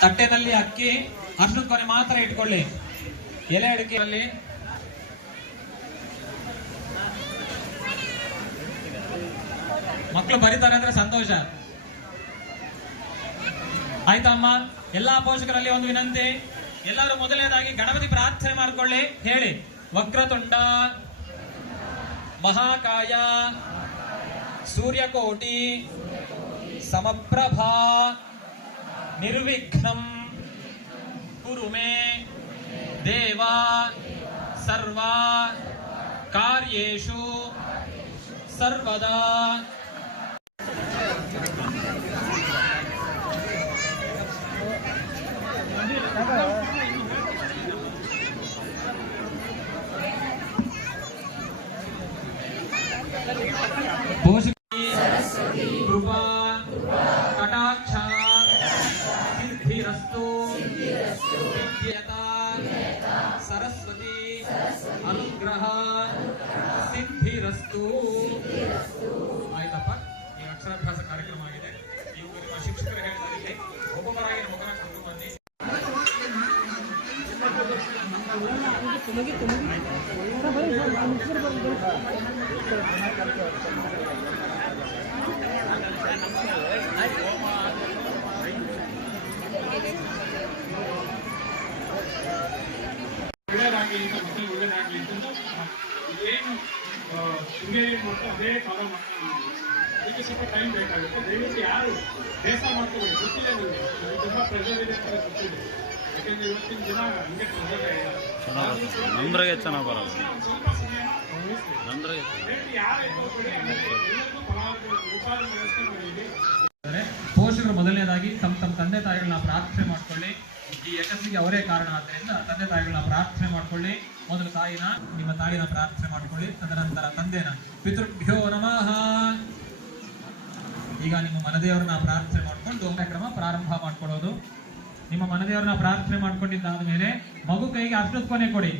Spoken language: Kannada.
ತಟ್ಟೆನಲ್ಲಿ ಅಕ್ಕಿ ಅರ್ಶದ ಕೊನೆ ಮಾತ್ರ ಇಟ್ಕೊಳ್ಳಿ. ಎಲೆ ಅಡಿಕೆಯಲ್ಲಿ ಮಕ್ಕಳು ಬರೀತಾರೆ ಅಂದ್ರೆ ಸಂತೋಷ. ಆಯ್ತಾ ಅಮ್ಮ? ಎಲ್ಲಾ ಪೋಷಕರಲ್ಲಿ ಒಂದು ವಿನಂತಿ, ಎಲ್ಲರೂ ಮೊದಲನೇದಾಗಿ ಗಣಪತಿ ಪ್ರಾರ್ಥನೆ ಮಾಡ್ಕೊಳ್ಳಿ. ಹೇಳಿ: ವಕ್ರತುಂಡ ಮಹಾಕಾಯ ಸೂರ್ಯಕೋಟಿ ಸಮಪ್ರಭಾ ನಿರ್ವಿಘ್ನಂ ಕುರು ಮೇ ದೇವ ಸರ್ವ ಕಾರ್ಯೇಷು ಸರ್ವದಾ. ಕೃಪಾ ಕಟಾಕ್ಷ ಸಿದ್ಧಿರಸ್ತು ಸರಸ್ವತಿ ಅನುಗ್ರಹ ಸಿದ್ಧಿರಸ್ತು. ಆಯ್ತಪ್ಪ, ಈ ಅಕ್ಷರಾಭ್ಯಾಸ ಕಾರ್ಯಕ್ರಮ ಆಗಿದೆ. ನೀವು ನಿಮ್ಮ ಶಿಕ್ಷಕರು ಹೇಳಿದರೆ ಒಬ್ಬೊಬ್ಬರಾಗಿ ಮುಖನ ಕರ್ಕೊಂಡು ಬನ್ನಿ. ಒಳ್ಳೆಯದಾಗಲಿ ಅಂತ ಮಕ್ಕಳಿಗೆ ಒಳ್ಳೆಯದಾಗಲಿ ಅಂತ ಏನು ಶೃಂಗೇರಿ ಮತ್ತು ಅದೇ ಫಾಲೋ ಮಾಡ್ಕೊಂಡು ಇದಕ್ಕೆ ಸ್ವಲ್ಪ ಟೈಮ್ ಬೇಕಾಗುತ್ತೆ. ದಯವಿಟ್ಟು ಯಾರು ಬೇಸರ ಮಾಡ್ಕೋಬೇಡಿ. ಗೊತ್ತಿದೆ ನನಗೆ ತುಂಬ ಪ್ರೆಷರ್ ಇದೆ ಅಂತ ಗೊತ್ತಿದೆ. ಯಾಕೆಂದ್ರೆ ಇವತ್ತಿನ ದಿನ ಹಂಗೆ ಪ್ರೆಷರ್ ನಮ್ದ್ರಾಗೆ ಚೆನ್ನಾಗಿ ಬರೋದು. ಸ್ವಲ್ಪ ಸಮಯ ಯಾರು ಎಲ್ಲರಿಗೂ ಉಪಹಾರ ವ್ಯವಸ್ಥೆ ಮಾಡಿದ್ವಿ. ಪೋಷಕರು ಮೊದಲನೇದಾಗಿ ತಮ್ಮ ತಂದೆ ತಾಯಿಗಳನ್ನ ಪ್ರಾರ್ಥನೆ ಮಾಡ್ಕೊಳ್ಳಿ. ಈ ಯಶಸ್ಸಿಗೆ ಅವರೇ ಕಾರಣ. ಆದ್ದರಿಂದ ತಂದೆ ತಾಯಿಗಳನ್ನ ಪ್ರಾರ್ಥನೆ ಮಾಡ್ಕೊಳ್ಳಿ. ಮೊದಲು ತಾಯಿನ, ನಿಮ್ಮ ತಾಯಿನ ಪ್ರಾರ್ಥನೆ ಮಾಡ್ಕೊಳ್ಳಿ. ತದನಂತರ ತಂದೆನ. ಪಿತೃಭ್ಯೋ ನಮಃ. ಈಗ ನಿಮ್ಮ ಮನದೇವರನ್ನ ಪ್ರಾರ್ಥನೆ ಮಾಡ್ಕೊಂಡು ಕಾರ್ಯಕ್ರಮ ಪ್ರಾರಂಭ ಮಾಡ್ಕೊಳ್ಳೋದು. ನಿಮ್ಮ ಮನದೇವರನ್ನ ಪ್ರಾರ್ಥನೆ ಮಾಡ್ಕೊಂಡಿದ್ದಾದ ಮೇಲೆ ಮಗು ಕೈಗೆ ಅರ್ಶದ ಕೊನೆ ಕೊಡಿ.